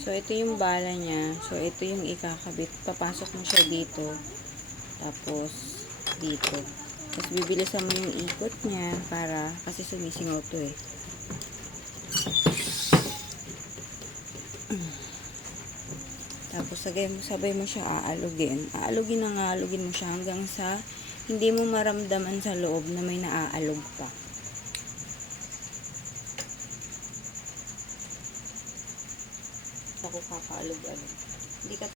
So, ito yung bala niya. So, ito yung ikakabit. Papasok mo siya dito. Tapos, dito. Tapos, bibilisan mo yung ikot niya para, kasi sumisingaw to eh. Tapos, sabay mo siya aalugin. Aalugin mo siya hanggang sa hindi mo maramdaman sa loob na may naaalog pa. Ako kakaalog-alog. Hindi ka